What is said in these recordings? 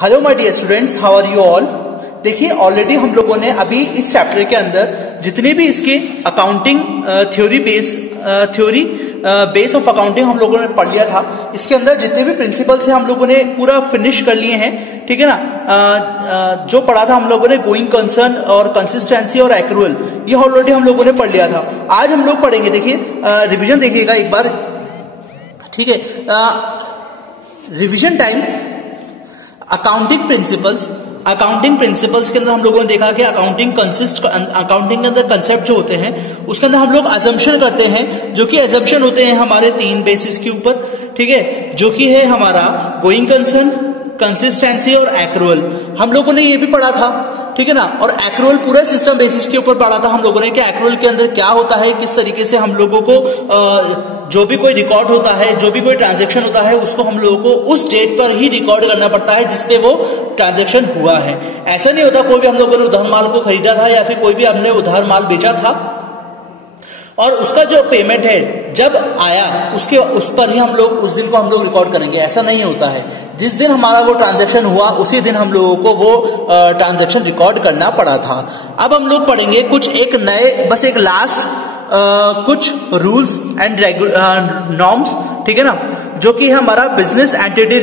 Hello my dear students, how are you all. देखिए already हम लोगों ने अभी इस चैप्टर के अंदर जितने भी इसके accounting theory base of accounting हम लोगों ने पढ़ लिया था। इसके अंदर जितने भी प्रिंसिपल्स हैं हम लोगों ने पूरा फिनिश कर लिए हैं, ठीक है ना। जो पढ़ा था हम लोगों ने गोइंग कंसर्न और कंसिस्टेंसी और एक्रूअल, ये ऑलरेडी हम लोगों ने पढ़ लिया था। आज हम लोग पढ़ेंगे, देखिए रिवीजन देखिएगा एक बार, ठीक है। रिवीजन टाइम अकाउंटिंग प्रिंसिपल्स के अंदर हम लोगों ने देखा कि अकाउंटिंग के अंदर कंसेप्ट जो होते हैं उसके अंदर हम लोग अजम्पशन करते हैं, जो कि अजम्पशन होते हैं हमारे 3 बेसिस के ऊपर, ठीक है, जो कि है हमारा गोइंग कंसर्न, कंसिस्टेंसी और एक्रूअल। हम लोगों ने ये भी पढ़ा था, ठीक है ना। और एक्रूअल पूरा सिस्टम बेसिस के ऊपर पढ़ा था हम लोगों ने कि एक्रूअल के अंदर क्या होता है, किस तरीके से हम लोगों को जो भी कोई रिकॉर्ड होता है, जो भी कोई ट्रांजैक्शन होता है, उसको हम लोगों को उस डेट पर ही रिकॉर्ड करना पड़ता है जिसपे वो ट्रांजैक्शन हुआ है। ऐसा नहीं होता कोई भी हम लोगों ने उधार माल को खरीदा था या फिर कोई भी हमने उधार माल बेचा था और उसका जो पेमेंट है जब आया उस पर ही हम लोग उस दिन को हम लोग रिकॉर्ड करेंगे, ऐसा नहीं होता है। जिस दिन हमारा वो ट्रांजैक्शन हुआ उसी दिन हम लोगों को वो ट्रांजैक्शन रिकॉर्ड करना पड़ा था। अब हम लोग पढ़ेंगे कुछ एक नए, बस एक लास्ट कुछ रूल्स एंड नॉर्म्स, ठीक है ना, जो कि हमारा business entity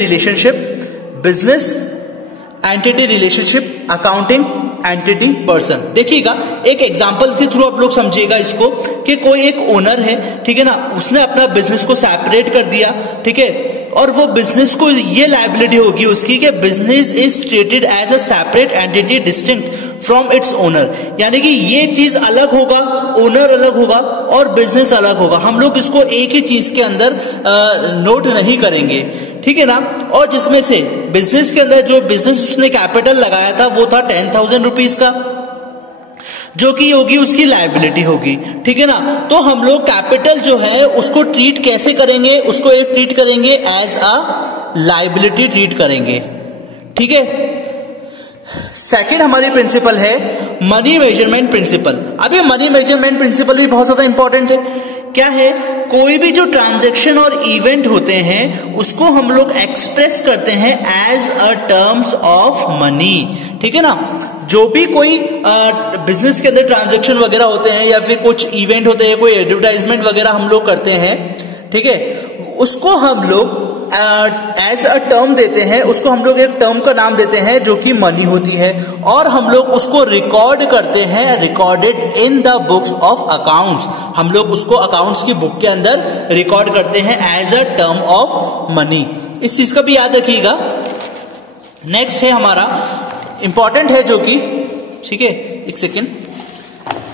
relationship accounting entity person. देखिएगा एक एग्जांपल के थ्रू आप लोग समझिएगा इसको कि कोई एक ओनर है, ठीक है ना, उसने अपना बिजनेस को सेपरेट कर दिया, ठीक है, और वो बिजनेस को ये लायबिलिटी होगी उसकी कि business is treated as a separate entity distinct from its owner, यानी कि ये चीज अलग होगा, ओनर अलग होगा और बिजनेस अलग होगा। हम लोग इसको एक ही चीज के अंदर नोट नहीं करेंगे, ठीक है ना। और जिसमें से बिजनेस के अंदर जो बिजनेस उसने कैपिटल लगाया था वो था 10,000 रुपीज का, जो कि होगी उसकी लायबिलिटी होगी, ठीक है ना। तो हम लोग कैपिटल जो है उसको ट्रीट कैसे करेंगे, उसको एक ट्रीट करेंगे एज अ लायबिलिटी ट्रीट करेंगे, ठीक है। सेकेंड हमारी प्रिंसिपल है मनी मेजरमेंट प्रिंसिपल। अब ये मनी मेजरमेंट प्रिंसिपल भी बहुत ज्यादा इंपॉर्टेंट है। क्या है, कोई भी जो ट्रांजैक्शन और इवेंट होते हैं उसको हम लोग एक्सप्रेस करते हैं as a terms of money, ठीक है ना। जो भी कोई बिजनेस के अंदर ट्रांजैक्शन वगैरह होते हैं या फिर कुछ इवेंट होते हैं, कोई एडवर्टाइजमेंट वगैरह हम लोग करते हैं, ठीक है, उसको हम लोग एज अ टर्म देते हैं, उसको हम लोग एक टर्म का नाम देते हैं जो कि मनी होती है, और हम लोग उसको रिकॉर्ड करते हैं, recorded in the books of accounts. हम लोग उसको अकाउंट्स की बुक के अंदर रिकॉर्ड करते हैं as a term of money. इस चीज का भी याद रखिएगा। नेक्स्ट है हमारा इंपॉर्टेंट है जो कि, ठीक है, एक सेकेंड,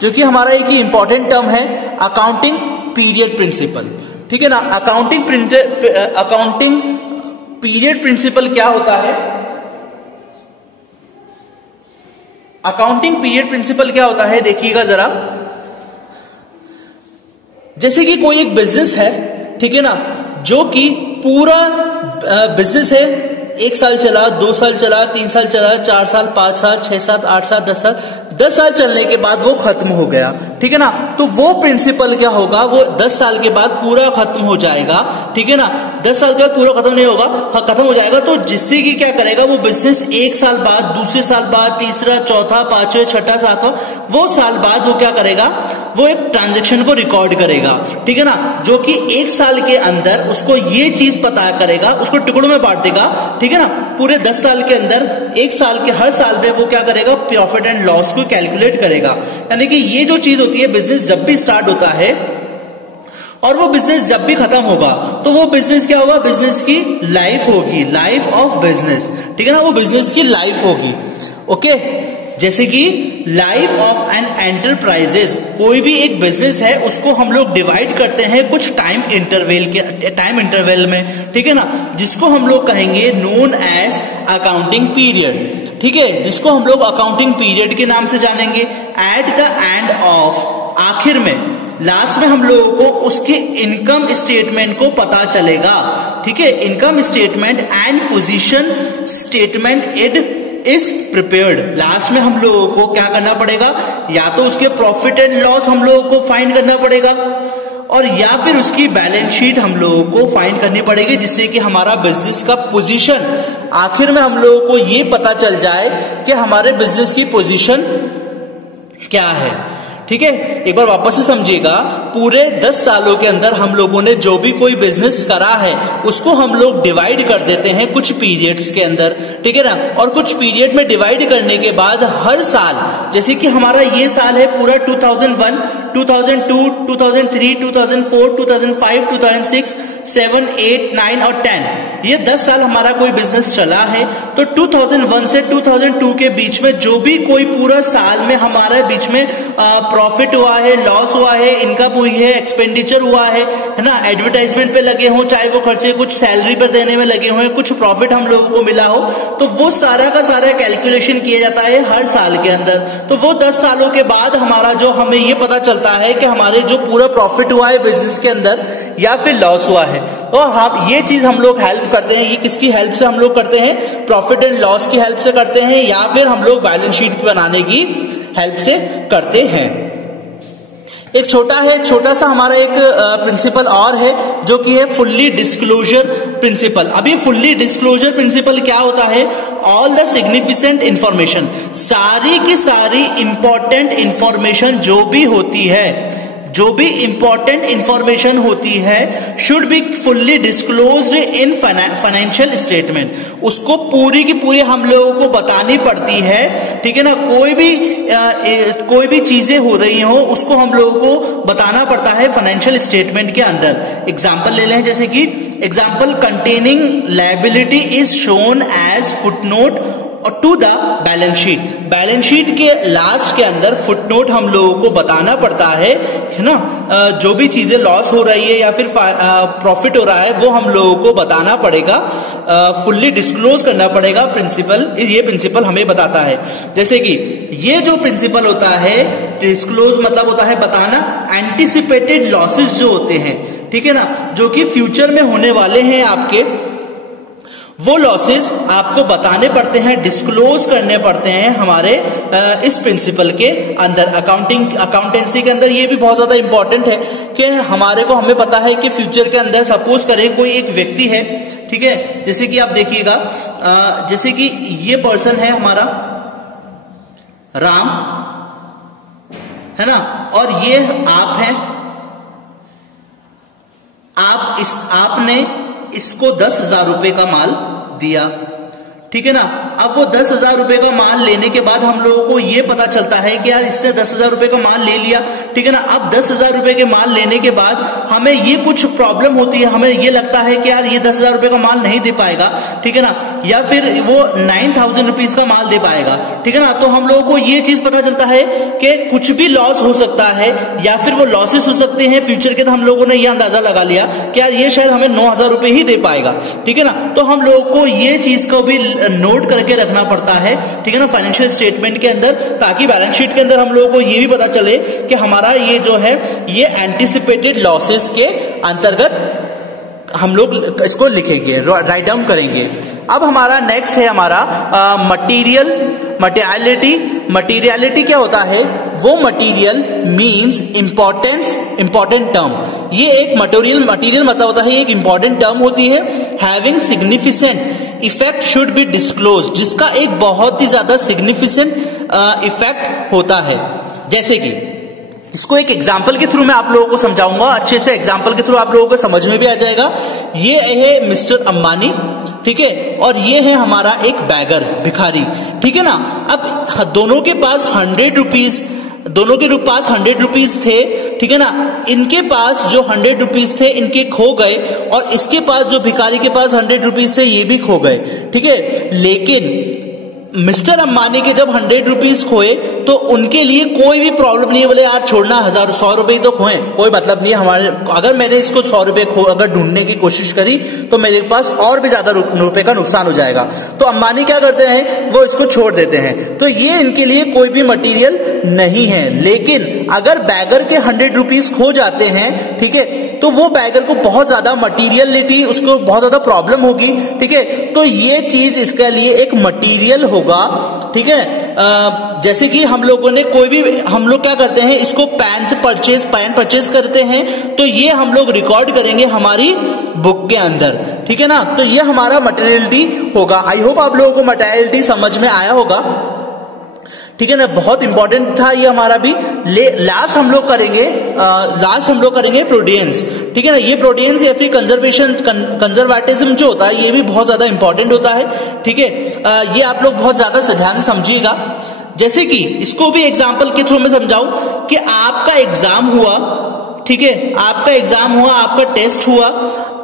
जो कि हमारा एक ही इंपॉर्टेंट टर्म है अकाउंटिंग पीरियड प्रिंसिपल, ठीक है ना। अकाउंटिंग पीरियड प्रिंसिपल क्या होता है, अकाउंटिंग पीरियड प्रिंसिपल क्या होता है, देखिएगा जरा। जैसे कि कोई एक बिजनेस है, ठीक है ना, जो कि पूरा बिजनेस है, 1 साल चला, 2 साल चला, 3 साल चला, 4 साल, 5 साल, 6 साल, 8 साल, 10 साल चलने के बाद वो खत्म हो गया, ठीक है ना। तो वो प्रिंसिपल क्या होगा, वो 10 साल के बाद पूरा खत्म हो जाएगा, ठीक है ना। 10 साल के बाद पूरा खत्म नहीं होगा, हाँ खत्म हो जाएगा। तो जिससे कि क्या करेगा वो बिजनेस 1 साल बाद, दूसरे साल बाद, तीसरा, चौथा, पांचवा, छठा, सातवां, वो साल बाद वो क्या करेगा, वो एक ट्रांजेक्शन को रिकॉर्ड करेगा, ठीक है ना, जो कि 1 साल के अंदर उसको ये चीज पता करेगा, उसको टुकड़ों में बांट देगा, ठीक है ना। पूरे 10 साल के अंदर 1 साल के हर साल में वो क्या करेगा, प्रॉफिट एंड लॉस को कैलकुलेट करेगा। यानी कि ये जो चीज होती है, बिजनेस जब भी स्टार्ट होता है और वो बिजनेस जब भी खत्म होगा तो वो बिजनेस क्या होगा, बिजनेस की लाइफ होगी, लाइफ ऑफ बिजनेस, ठीक है ना, वो बिजनेस की लाइफ होगी, ओके। जैसे कि लाइफ ऑफ एन एंटरप्राइजेस, कोई भी एक बिजनेस है उसको हम लोग डिवाइड करते हैं कुछ टाइम इंटरवल में, ठीक है ना, जिसको हम लोग कहेंगे नोन एज अकाउंटिंग पीरियड, ठीक है, जिसको हम लोग अकाउंटिंग पीरियड के नाम से जानेंगे। एट द एंड ऑफ, आखिर में, लास्ट में हम लोगों को उसके इनकम स्टेटमेंट को पता चलेगा, ठीक है, income statement and position statement it is prepared. Last में हम लोगों को क्या करना पड़ेगा, या तो उसके प्रॉफिट एंड लॉस हम लोगों को फाइंड करना पड़ेगा, और या फिर उसकी बैलेंस शीट हम लोगों को फाइंड करनी पड़ेगी, जिससे कि हमारा बिजनेस का पोजीशन आखिर में हम लोगों को ये पता चल जाए कि हमारे बिजनेस की पोजीशन क्या है। ठीक है, एक बार वापस से समझिएगा, पूरे 10 सालों के अंदर हम लोगों ने जो भी कोई बिजनेस करा है उसको हम लोग डिवाइड कर देते हैं कुछ पीरियड्स के अंदर, ठीक है ना। और कुछ पीरियड में डिवाइड करने के बाद हर साल, जैसे कि हमारा ये साल है पूरा 2001, 2002, 2003, 2004, 2005, 2006, 7, 8, 9 और 10, ये 10 साल हमारा कोई बिजनेस चला है। तो 2001 से 2002 के बीच में जो भी कोई पूरा साल में हमारे बीच में प्रॉफिट हुआ है, लॉस हुआ है, इनकम हुई है, एक्सपेंडिचर हुआ है ना, एडवर्टाइजमेंट पे लगे हों, चाहे वो खर्चे कुछ सैलरी पर देने में लगे हुए, कुछ प्रॉफिट हम लोगों को मिला हो, तो वो सारा का सारा कैलकुलेशन किया जाता है हर साल के अंदर। तो वो 10 सालों के बाद हमारा जो हमें ये पता चलता है कि हमारे जो पूरा प्रॉफिट हुआ है बिजनेस के अंदर या फिर लॉस हुआ है। तो हम ये चीज हम लोग हेल्प करते हैं, ये किसकी हेल्प से हम लोग करते हैं? प्रॉफिट एंड लॉस की हेल्प से करते हैं, या फिर हम लोग बैलेंस शीट बनाने की हेल्प से करते हैं। एक छोटा सा हमारा एक प्रिंसिपल और है जो कि है फुल्ली डिस्क्लोजर प्रिंसिपल। अभी फुल्ली डिस्क्लोजर प्रिंसिपल क्या होता है? ऑल द सिग्निफिकेंट इंफॉर्मेशन, सारी की सारी इंपॉर्टेंट इंफॉर्मेशन जो भी होती है, जो भी इंपॉर्टेंट इंफॉर्मेशन होती है, should be fully disclosed in financial statement. उसको पूरी की पूरी हम लोगों को बतानी पड़ती है, ठीक है ना। कोई भी चीजें हो रही हो उसको हम लोगों को बताना पड़ता है फाइनेंशियल स्टेटमेंट के अंदर। एग्जाम्पल ले लें, जैसे कि example containing liability is shown as footnote और to the balance sheet. Balance sheet के लास्ट के अंदर फुटनोट हम लोगों को बताना पड़ता है ना। जो भी चीजें लॉस हो रही है या फिर प्रॉफिट हो रहा है वो हम लोगों को बताना पड़ेगा, फुल्ली डिस्क्लोज करना पड़ेगा। ये प्रिंसिपल हमें बताता है। जैसे कि ये जो प्रिंसिपल होता है, डिस्क्लोज मतलब होता है बताना। एंटिसिपेटेड लॉसेस जो होते हैं, ठीक है ना, जो कि फ्यूचर में होने वाले हैं आपके, वो लॉसेस आपको बताने पड़ते हैं, डिस्क्लोज करने पड़ते हैं हमारे इस प्रिंसिपल के अंदर। अकाउंटेंसी के अंदर ये भी बहुत ज्यादा इंपॉर्टेंट है कि हमें पता है कि फ्यूचर के अंदर सपोज करें कोई एक व्यक्ति है, ठीक है, जैसे कि आप देखिएगा, जैसे कि ये पर्सन है हमारा राम, है ना, और ये आप हैं। आपने इसको 10,000 रुपए का माल दिया, ठीक है ना। अब वो 10,000 रुपए का माल लेने के बाद हम लोगों को ये पता चलता है कि यार इसने 10,000 रुपए का माल ले लिया, ठीक है ना। अब 10,000 रुपए के माल लेने के बाद हमें ये कुछ प्रॉब्लम होती है, हमें ये लगता है कि यार ये 10,000 रुपए का माल नहीं दे पाएगा, ठीक है ना, या फिर वो 9,000 रुपीज का माल दे पाएगा, ठीक है ना। तो हम लोगों को ये चीज पता चलता है कि कुछ भी लॉस हो सकता है या फिर वो लॉसेस हो सकते हैं फ्यूचर के। तो हम लोगों ने ये अंदाजा लगा लिया कि यार ये शायद हमें 9,000 रुपए ही दे पाएगा, ठीक है ना। तो हम लोगों को ये चीज को भी नोट करके रखना पड़ता है, ठीक है ना, फाइनेंशियल स्टेटमेंट के अंदर, ताकि बैलेंस शीट के अंदर हम लोगों को ये भी पता चले कि हमारा ये जो है ये एंटिसिपेटेड लॉसेस के अंतर्गत हम लोग इसको लिखेंगे, राइट डाउन करेंगे। अब हमारा नेक्स्ट है हमारा मटीरियलिटी क्या होता है? वो मटीरियल मीन्स इंपॉर्टेंट टर्म। ये एक मटीरियल मतलब होता है, एक इंपॉर्टेंट टर्म होती है। Having significant effect should be disclose, जिसका एक बहुत ही ज्यादा सिग्निफिकेंट इफेक्ट होता है। जैसे कि इसको एक एग्जाम्पल के थ्रू मैं आप लोगों को समझाऊंगा, अच्छे से एग्जाम्पल के थ्रू आप लोगों को समझ में भी आ जाएगा। ये है मिस्टर अंबानी, ठीक है, और ये है हमारा एक बैगर, भिखारी, ठीक है ना। अब दोनों के पास 100 रुपीज थे, ठीक है ना। इनके पास जो 100 रुपीज थे इनके खो गए, और इसके पास जो भिखारी के पास 100 रुपीज थे ये भी खो गए, ठीक है। लेकिन मिस्टर अंबानी के जब 100 रुपीज खोए तो उनके लिए कोई भी प्रॉब्लम नहीं है, बोले यार छोड़ना, 100 रुपए तो खोए, कोई मतलब नहीं है हमारे। अगर मैंने इसको 100 रुपए अगर ढूंढने की कोशिश करी तो मेरे पास और भी ज्यादा रुपए का नुकसान हो जाएगा। तो अंबानी क्या करते हैं, वो इसको छोड़ देते हैं। तो ये इनके लिए कोई भी मटीरियल नहीं है। लेकिन अगर बैगर के 100 रुपीज खो जाते हैं, ठीक है, तो वो बैगर को बहुत ज्यादा मटीरियलिटी, उसको बहुत ज्यादा प्रॉब्लम होगी, ठीक है। तो ये चीज इसके लिए एक मटीरियल होगा, ठीक है। जैसे कि हम लोगों ने कोई भी, हम लोग क्या करते हैं, इसको पैन परचेज करते हैं, तो ये हम लोग रिकॉर्ड करेंगे हमारी बुक के अंदर, ठीक है ना। तो ये हमारा मटेरियलिटी होगा। आई होप आप लोगों को मटेरियलिटी समझ में आया होगा, ठीक है ना। बहुत इंपॉर्टेंट था ये हमारा भी। लास्ट हम लोग करेंगे प्रोडियंस, ठीक है ना। ये प्रोडियंस या फिर कंजर्वेटिज्म जो होता है, ये भी बहुत ज्यादा इंपॉर्टेंट होता है, ठीक है। ये आप लोग बहुत ज्यादा ध्यान से समझिएगा। जैसे कि इसको भी एग्जाम्पल के थ्रू मैं समझाऊं कि आपका एग्जाम हुआ, ठीक है, आपका एग्जाम हुआ, आपका टेस्ट हुआ,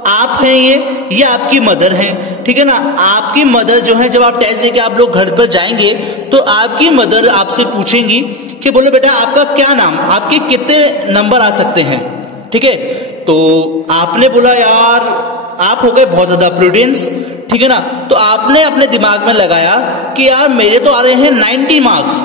आप हैं ये आपकी मदर हैं, ठीक है ना। आपकी मदर जो है, जब आप टेस्ट देके आप लोग घर पर जाएंगे तो आपकी मदर आपसे पूछेंगी कि बोलो बेटा आपका क्या नाम, आपके कितने नंबर आ सकते हैं, ठीक है। तो आपने बोला यार, आप हो गए बहुत ज्यादा प्रूडेंस, ठीक है ना। तो आपने अपने दिमाग में लगाया कि यार मेरे तो आ रहे हैं 90 मार्क्स,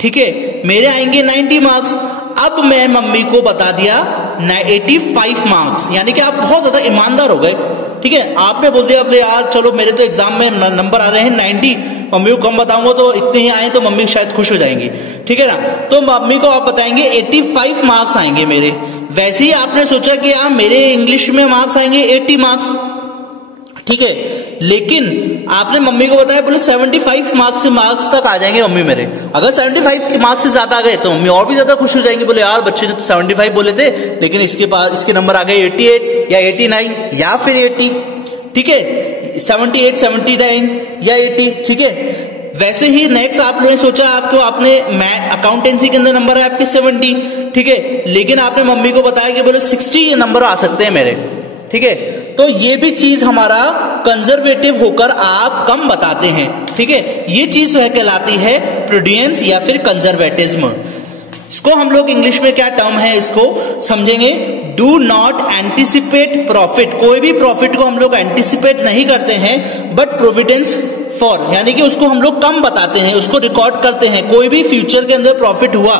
ठीक है, मेरे आएंगे 90 मार्क्स। अब मैं मम्मी को बता दिया 85 मार्क्स, यानी कि आप बहुत ज्यादा ईमानदार हो गए, ठीक है। आपने बोल दिया अपने यार चलो मेरे तो एग्जाम में नंबर आ रहे हैं 90, मम्मी को कम बताऊंगा तो इतने ही आए तो मम्मी शायद खुश हो जाएंगी, ठीक है ना। तो मम्मी को आप बताएंगे 85 मार्क्स आएंगे मेरे। वैसे ही आपने सोचा कि यार मेरे इंग्लिश में मार्क्स आएंगे 80 मार्क्स, ठीक है, लेकिन आपने मम्मी को बताया बोले 75 मार्क्स तक आ जाएंगे मम्मी मेरे। अगर 75 मार्क्स से ज्यादा आ गए तो मम्मी और भी ज्यादा खुश हो जाएंगी, बोले यार बच्चे ने तो 75 बोले थे लेकिन इसके नंबर आ गए 88 या 89 या फिर 80, ठीक है, 78, 79 या 80, ठीक है। वैसे ही नेक्स्ट आप लोगों ने सोचा, आपने अकाउंटेंसी के अंदर नंबर है आपके 70, ठीक है, लेकिन आपने मम्मी को बताया कि बोले 60 नंबर आ सकते हैं मेरे, ठीक है। तो ये भी चीज हमारा कंजर्वेटिव होकर आप कम बताते हैं, ठीक है। ये चीज वह कहलाती है प्रूडियंस या फिर कंजर्वेटिज्म। इसको हम लोग इंग्लिश में क्या टर्म है इसको समझेंगे, डू नॉट एंटिसिपेट प्रॉफिट। कोई भी प्रॉफिट को हम लोग एंटिसिपेट नहीं करते हैं, बट प्रोविडेंस फॉर, यानी कि उसको हम लोग कम बताते हैं, उसको रिकॉर्ड करते हैं। कोई भी फ्यूचर के अंदर प्रॉफिट हुआ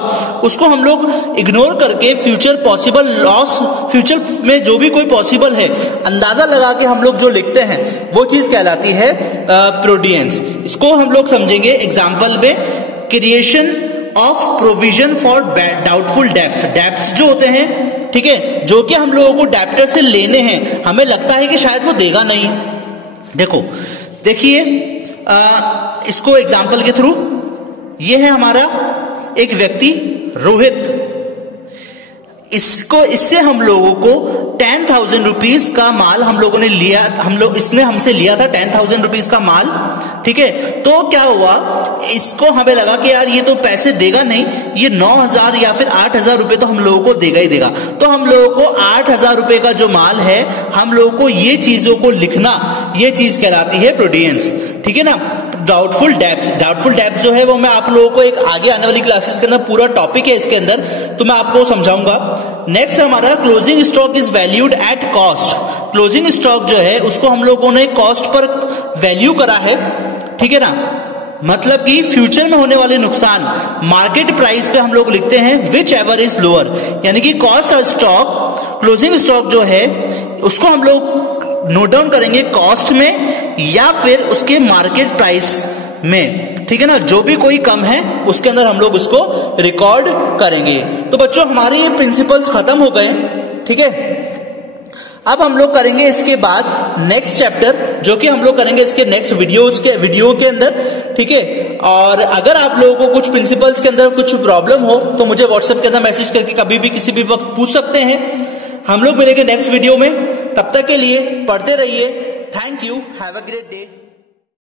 उसको हम लोग इग्नोर करके फ्यूचर पॉसिबल लॉस, फ्यूचर में जो भी कोई पॉसिबल है अंदाजा लगा के हम लोग जो लिखते हैं वो चीज कहलाती है प्रोडियंस। इसको हम लोग समझेंगे एग्जाम्पल में, creation of provision for doubtful debts. Debts जो होते हैं, ठीक है, जो कि हम लोगों को डेब्टर से लेने हैं, हमें लगता है कि शायद वो देगा नहीं। देखिए इसको एग्जाम्पल के थ्रू, ये है हमारा एक व्यक्ति रोहित, इससे हम लोगों को 10,000 रुपीज का माल हम लोगों ने लिया, इसने हमसे लिया था 10,000 रुपीज का माल, ठीक है। तो क्या हुआ, इसको हमें लगा कि यार ये तो पैसे देगा नहीं, ये 9,000 या फिर 8,000 रुपए तो हम लोगों को देगा ही देगा। तो हम लोगों को 8,000 रुपए का जो माल है, हम लोगों को ये चीजों को लिखना, ये चीज कहलाती है प्रोडियंस, ठीक है ना। डाउटफुल डेब्ट्स जो है वो मैं आप लोगों को एक आगे आने वाली क्लासेस के अंदर पूरा टॉपिक है इसके अंदर, तो मैं आपको समझाऊंगा। नेक्स्ट हमारा closing stock is valued at cost. Closing stock जो है उसको हम लोगों ने कॉस्ट पर वैल्यू करा है, ठीक है ना। मतलब कि फ्यूचर में होने वाले नुकसान मार्केट प्राइस पे हम लोग लिखते हैं विच एवर इज लोअर, यानी कि cost of stock, closing stock जो है उसको हम लोग नोट डाउन करेंगे कॉस्ट में या फिर उसके मार्केट प्राइस में, ठीक है ना। जो भी कोई कम है उसके अंदर हम लोग उसको रिकॉर्ड करेंगे। तो बच्चों हमारे ये प्रिंसिपल्स खत्म हो गए, ठीक है। अब हम लोग करेंगे इसके बाद नेक्स्ट चैप्टर, जो कि हम लोग करेंगे इसके नेक्स्ट वीडियो के अंदर, ठीक है। और अगर आप लोगों को कुछ प्रिंसिपल्स के अंदर कुछ प्रॉब्लम हो तो मुझे व्हाट्सएप के अंदर मैसेज करके कभी भी किसी भी वक्त पूछ सकते हैं। हम लोग मिलेंगे नेक्स्ट वीडियो में, तब तक के लिए पढ़ते रहिए। Thank you, have a great day.